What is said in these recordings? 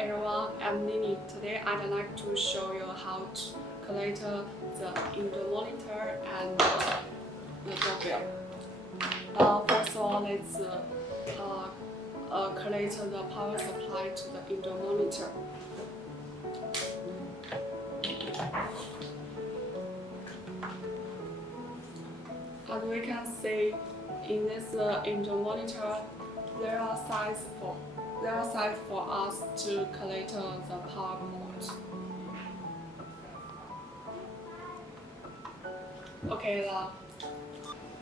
everyone, I'm Nini. Today I'd like to show you how to connect the indoor monitor and the doorbell. First of all, let's connect the power supply to the indoor monitor. As we can see in this indoor monitor, there are sides for us to connect the power port. Okay,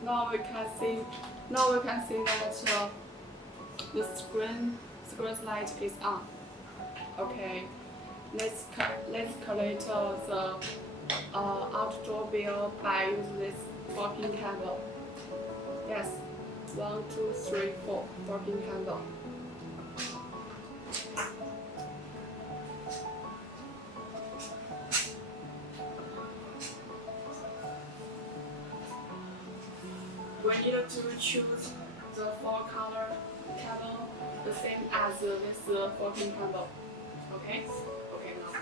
now we can see that the screen light is on. Okay, let's connect the outdoor bill by using this 4-pin cable. Yes, 1, 2, 3, 4 4-pin cable. We need to choose the 4-color cable, the same as this 4-pin cable. Okay? Okay, now.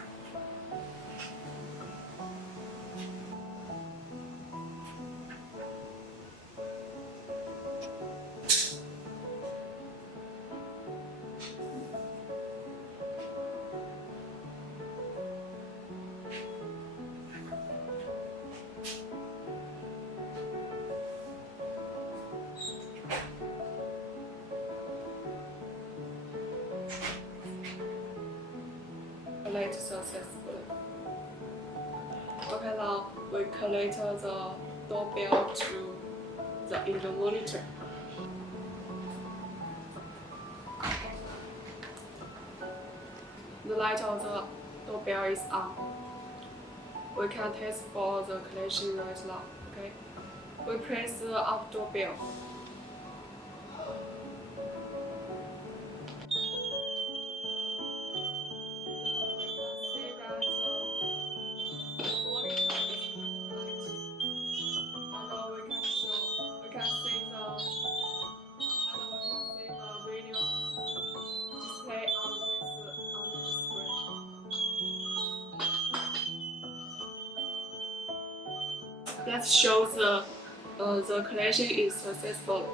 Connect successfully. Okay, now we connect the doorbell to the indoor monitor. The light of the doorbell is on. We can test for the connection right now. Okay, we press the outdoor bell. That shows the connection is successful.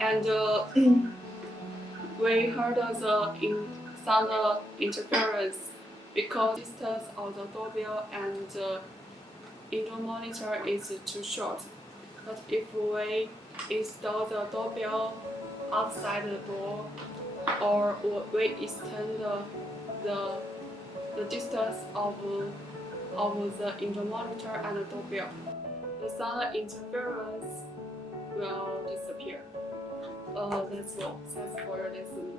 And we heard the sound interference because distance of the doorbell and the indoor monitor is too short. But if we install the doorbell outside the door, or we extend the distance of the indoor monitor and the doorbell, the sound interference will disappear. That's all. Thanks for your listening.